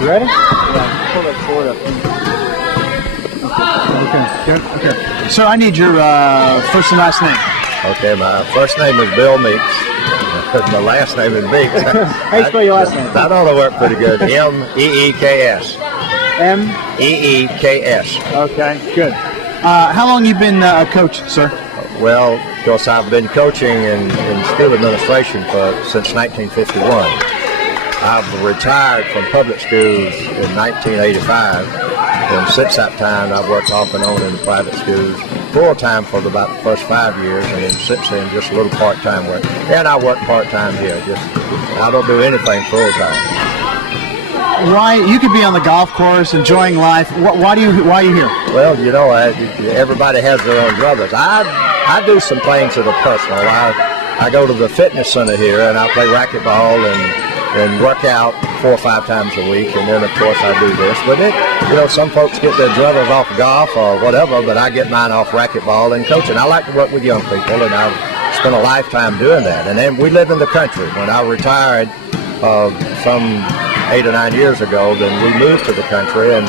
You ready? Yeah, pull that cord up. Okay, good. Okay. So I need your first and last name. Okay, my first name is Bill Meeks. My last name is Meeks. How do you spell your last name? That ought to work pretty good. M-E-E-K-S. M-E-E-K-S. Okay, good. How long you been a coach, sir? Well, of course, I've been coaching in school administration since 1951. I've retired from public schools in 1985, and since that time, I've worked off and on in the private schools full-time for about the first 5 years, and then since then, just a little part-time work. And I work part-time here. I don't do anything full-time. Why you could be on the golf course enjoying life? Why are you here? Well, you know, everybody has their own druthers. I do some things that are personal. I go to the fitness center here and I play racquetball and work out 4 or 5 times a week, and then of course I do this. But some folks get their druthers off golf or whatever, but I get mine off racquetball and coaching. I like to work with young people, and I've spent a lifetime doing that. And then we live in the country. When I retired some 8 or 9 years ago, then we moved to the country, and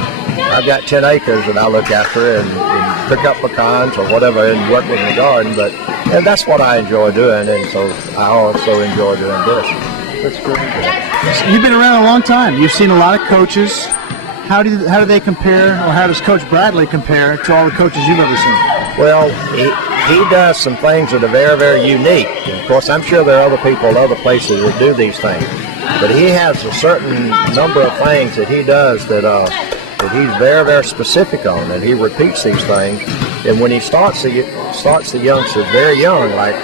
I've got 10 acres that I look after and pick up pecans or whatever and work with the garden. And that's what I enjoy doing, and so I also enjoy doing this. That's great. You've been around a long time. You've seen a lot of coaches. How do they compare, or how does Coach Bradley compare to all the coaches you've ever seen? Well, he does some things that are very, very unique. And of course, I'm sure there are other people, other places that do these things. But he has a certain number of things that he does that he's very, very specific on, and he repeats these things. And when he starts the youngsters very young, like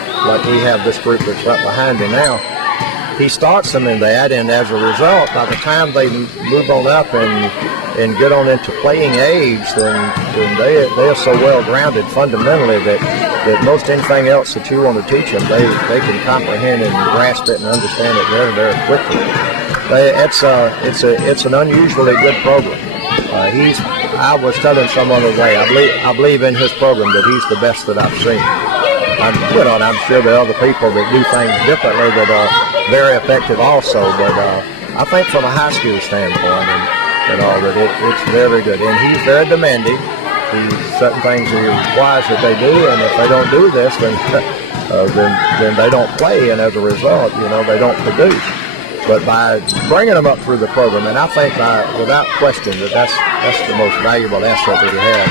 we have this group that's right behind me now, he starts them in that, and as a result, by the time they move on up and get on into playing age, then they're so well grounded fundamentally that most anything else that you want to teach them, they can comprehend and grasp it and understand it very, very quickly. It's an unusually good program. I was telling someone today, I believe in his program that he's the best that I've seen. I'm sure there are other people that do things differently that are very effective also, but I think from a high school standpoint and all that it's very good. And he's very demanding. He's certain things he requires that they do, and if they don't do this, then they don't play, and as a result, they don't produce. But by bringing them up through the program, and I think without question that's the most valuable asset that he has,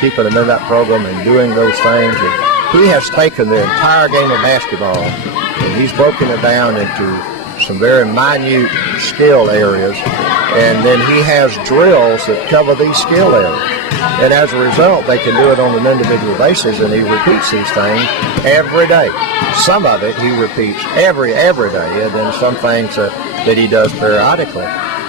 keeping them in that program and doing those things. And he has taken the entire game of basketball and he's broken it down into some very minute skill areas, and then he has drills that cover these skill areas. And as a result, they can do it on an individual basis, and he repeats these things every day. Some of it he repeats every day, and then some things that he does periodically.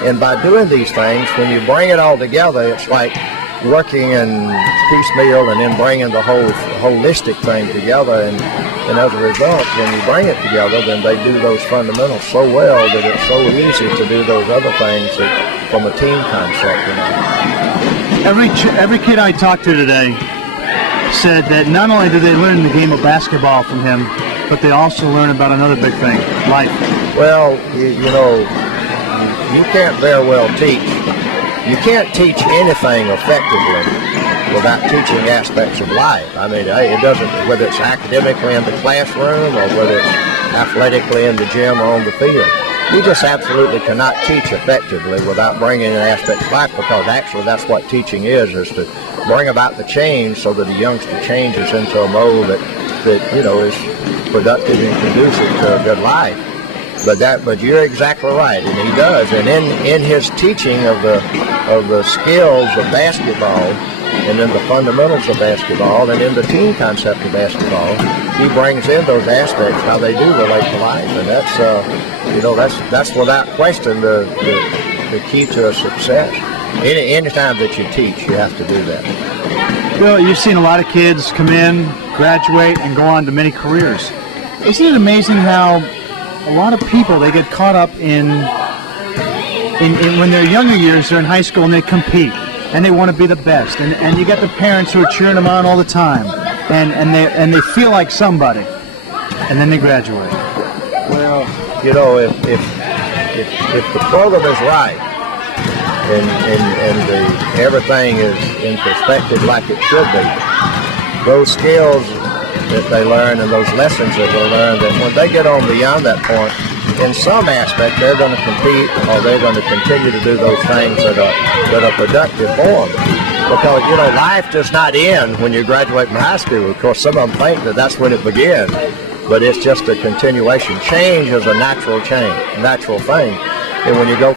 And by doing these things, when you bring it all together, it's like working in piecemeal and then bringing the whole holistic thing together. And as a result, when you bring it together, then they do those fundamentals so well that it's so easy to do those other things from a team concept. Every kid I talked to today said that not only did they learn the game of basketball from him, but they also learn about another big thing, life. Well, you can't very well teach. You can't teach anything effectively without teaching aspects of life. I mean, it doesn't, whether it's academically in the classroom or whether it's athletically in the gym or on the field. You just absolutely cannot teach effectively without bringing in aspects of life, because actually that's what teaching is to bring about the change so that the youngster changes into a mold that is productive and conducive to a good life. But you're exactly right, and he does. And in his teaching of the skills of basketball, and in the fundamentals of basketball, and in the team concept of basketball, he brings in those aspects how they do relate to life, and that's without question the key to a success. Any time that you teach, you have to do that. Bill, you've seen a lot of kids come in, graduate, and go on to many careers. Isn't it amazing how a lot of people, they get caught up in when they're younger years, they're in high school and they compete and they want to be the best, and you get the parents who are cheering them on all the time, and they feel like somebody, and then they graduate. Well, if the program is right, and everything is in perspective like it should be. Those skills that they learn and those lessons that they learn, that when they get on beyond that point, in some aspect they're going to compete, or they're going to continue to do those things that are productive for them. Because, you know, life does not end when you graduate from high school. Of course, some of them think that that's when it begins, but it's just a continuation. Change is a natural thing. And when you go